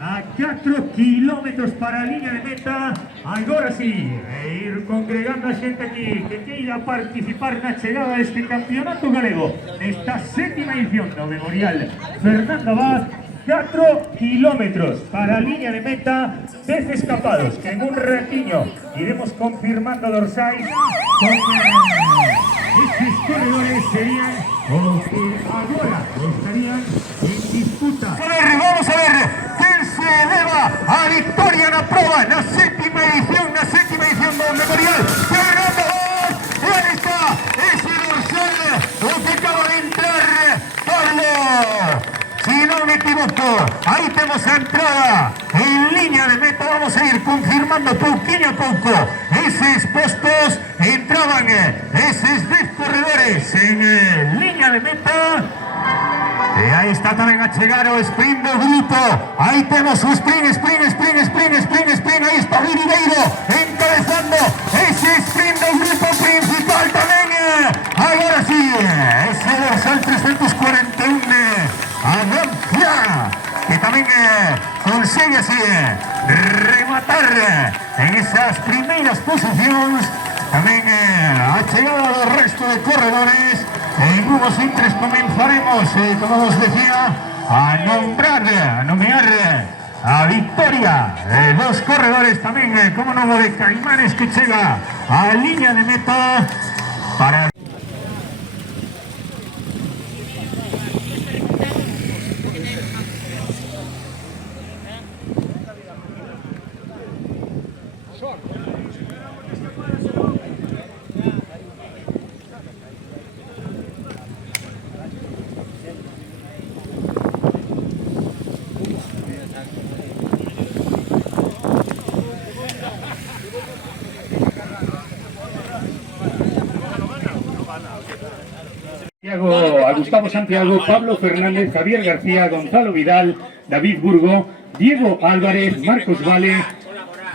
a 4 kilómetros para a liña de meta. Agora sí, ir congregando a xente aquí que queira participar na chegada deste campeonato galego nesta sétima edición do Memorial Fernando Abad. 4 kilómetros para a liña de meta, 10 escapados que en un ratiño iremos confirmando dorsais con estes corredores serían os que agora estarían en disputa. Vamos a ver quen se leva a victoria na prova na sétima edición do Memorial Fernando Abad. E aí está ese dorsal o que acaba de entrar Pablo. Si no me equivoco, ahí tenemos a entrada en línea de meta. Vamos a ir confirmando pouquinho a pouco esos postos. Entraban esos 10 corredores en línea de meta. E aí está tamén a chegar o sprint do grupo. Aí temos o sprint. Aí está Virideiro encabezando ese sprint do grupo principal tamén. Agora sí, ese dorsal 341 Agancia, que tamén consegue así rematar en esas primeiras posicións. Tamén a chegada do resto de corredores. En unos intres comenzaremos, como os decía, a nomear a victoria dos corredores tamén, como novo de Caimanes, que chega a liña de meta para... A Gustavo Santiago, Pablo Fernández, Javier García, Gonzalo Vidal, David Burgo, Diego Álvarez, Marcos Vale,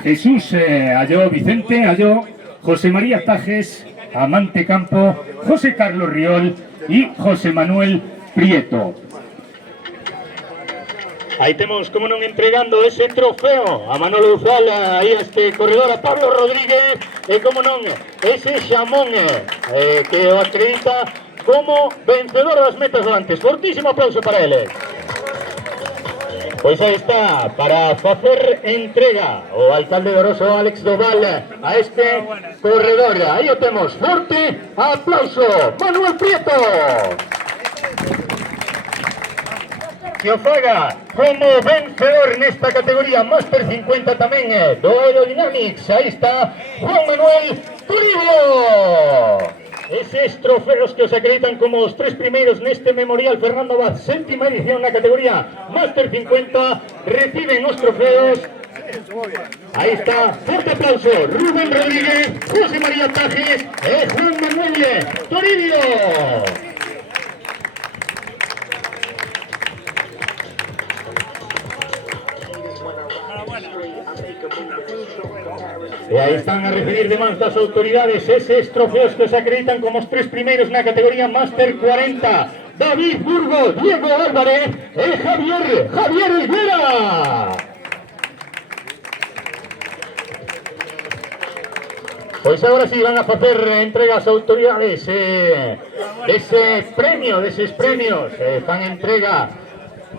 Jesús Ayó, Vicente Ayó, José María Tajes, Amante Campo, José Carlos Riol y José Manuel Prieto. Aí temos, como non, entregando ese trofeo a Manolo Uzal, aí a este corredor, a Pablo Rodríguez, e como non, ese xamón que o acredita como vencedor das metas doantes. Fortísimo aplauso para ele. Pois aí está, para facer entrega o alcalde de Oroso, Alex Doval, a este corredor. Aí o temos, forte aplauso, Manuel Prieto. Que o faga como vencedor nesta categoría Master 50 tamén do Aerodynamics. Aí está Juan Manuel Toribio. Eses trofeos que os acreditan como os 3 primeiros neste Memorial Fernando Abad, sétima edición na categoría Master 50, reciben os trofeos. Aí está, forte aplauso, Rubén Rodríguez, José María Tajes e Juan Manuel Toribio. E aí están a recibir de mans das autoridades eses trofeos que se acreditan como os 3 primeiros na categoría Master 40. David Burgo, Diego Álvarez e Javier Higuera. Pois agora sí van a facer entrega as autoridades deses premios. Fan entrega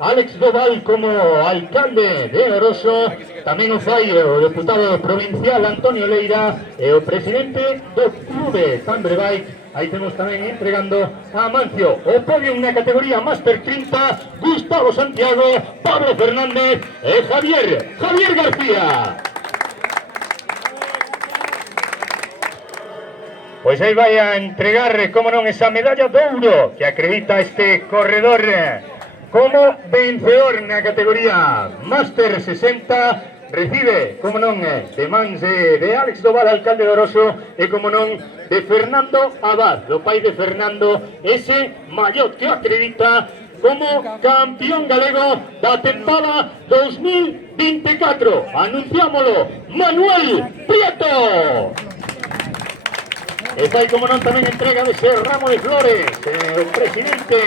Alex Doval como alcalde de Oroso, tamén o fai o deputado provincial Antonio Leira e o presidente do clube Tambre Bike. Aí temos tamén entregando a Amancio o podio na categoría Master 30, Gustavo Santiago, Pablo Fernández e Javier García. Pois aí vai a entregar, como non, esa medalla de ouro que acredita este corredor como vencedor na categoría Master 60. Recibe, como non, de mans de Alex Doval, alcalde de Oroso, e como non, de Fernando Abad, do pai de Fernando, ese mallot que acredita como campeón galego da tempada 2024. Anunciámolo, Manuel Prieto. E fai, como non, tamén entrega dese ramo de flores o presidente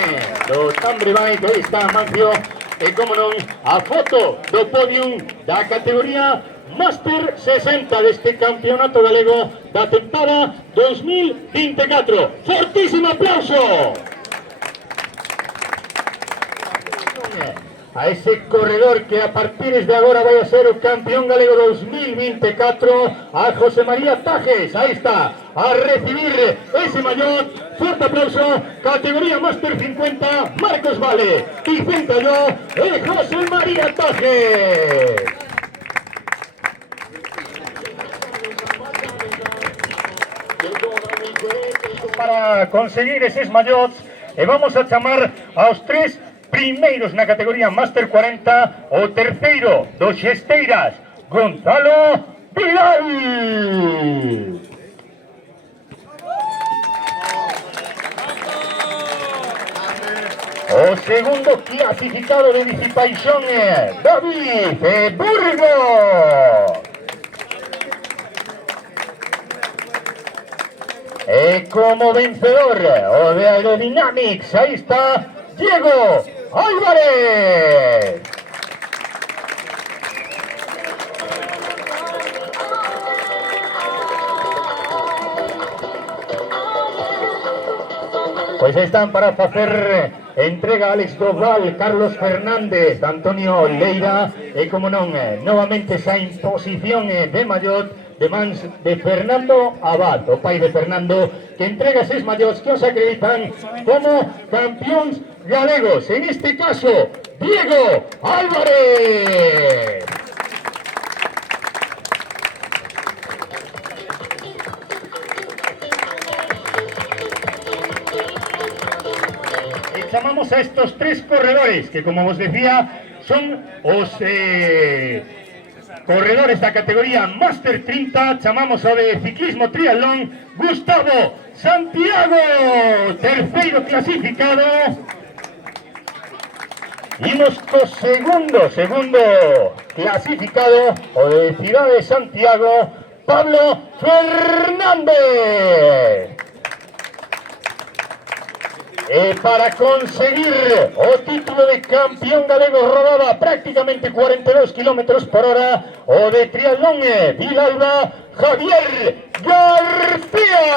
do Tambre Bike. Aí está Mancio e como non, a foto do podium da categoría Máster 60 deste campeonato galego da tempada 2024. Fortísimo aplauso a ese corredor que a partir de agora vai a ser o campeón galego 2024, a José María Tajes. Aí está, a recibir ese mallot. Fuerte aplauso, categoría Máster 50, Marcos Vale, Vicente Alló e José María Tajes. Para conseguir eses mallots, e vamos a chamar aos tres primeiros na categoría Máster 40, o terceiro dos Xesteiras, Gonzalo Vidal. O segundo clasificado de Bicipaixón, David Burgo. E como vencedor, o de Aerodynamics, aí está Diego Álvarez. Pois están para facer entrega Alex Doval, Carlos Fernández, Antonio Leira e, como non, novamente esa imposición de mallot de mans de Fernando Abad, o pai de Fernando, que entrega eses mallots que os acreditan como campeóns galegos, en este caso, Diego Álvarez. Y chamamos a estos tres corredores, que como os decía, son os corredores da categoría Máster 30, chamamos ao de ciclismo triatlón, Gustavo Santiago, terceiro clasificado. Imos co segundo clasificado, o de Cidade de Santiago, Pablo Fernández. E para conseguir o título de campeón galego rodaba prácticamente 42 km por hora, o de triatlón Vilalba, Javier García.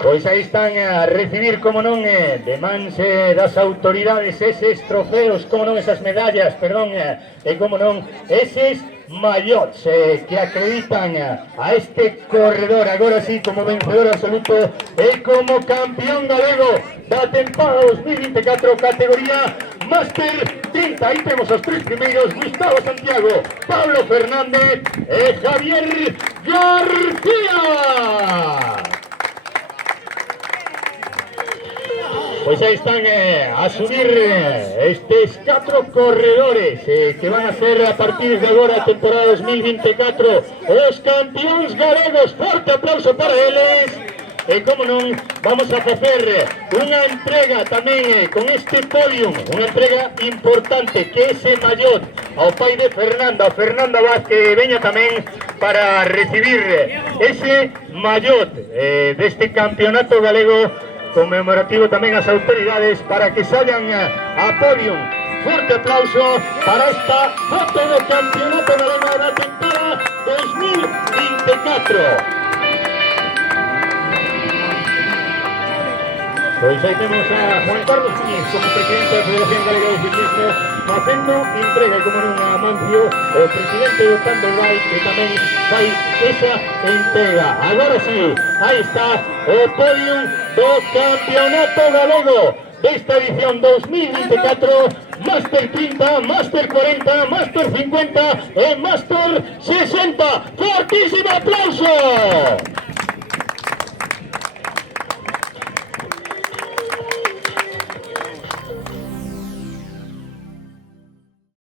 Pois aí están a recibir, como non, de mans das autoridades eses trofeos, como non, esas medallas, perdón, e como non, eses mallots que acreditan a este corredor, agora sí, como vencedor absoluto e como campeón galego da tempada 2024, categoría Máster 30. Aí temos os tres primeiros: Gustavo Santiago, Pablo Fernández e Javier García. Pois aí están a subir estes 4 corredores que van a ser a partir de agora a temporada 2024 os campeóns galegos. Forte aplauso para eles. E como non, vamos a facer unha entrega tamén con este podium, unha entrega importante, que ese mallot ao pai de Fernando, a Fernanda Vaz, que veña tamén para recibir ese mallot deste campeonato galego conmemorativo tamén ás autoridades para que salgan a podium. Forte aplauso para esta foto do campeonato galego da temporada 2024. Pois aí temos a Juan Carlos Núñez como presidente da Federación Galega de Ciclismo facendo entrega, como non, a Mancio, o presidente do Thunderbike, que tamén fai esa entrega. Agora sí, aí está o podium do campeonato galego desta edición 2024, Máster 30, Máster 40, Máster 50 e Máster 60. Fortísimo aplauso!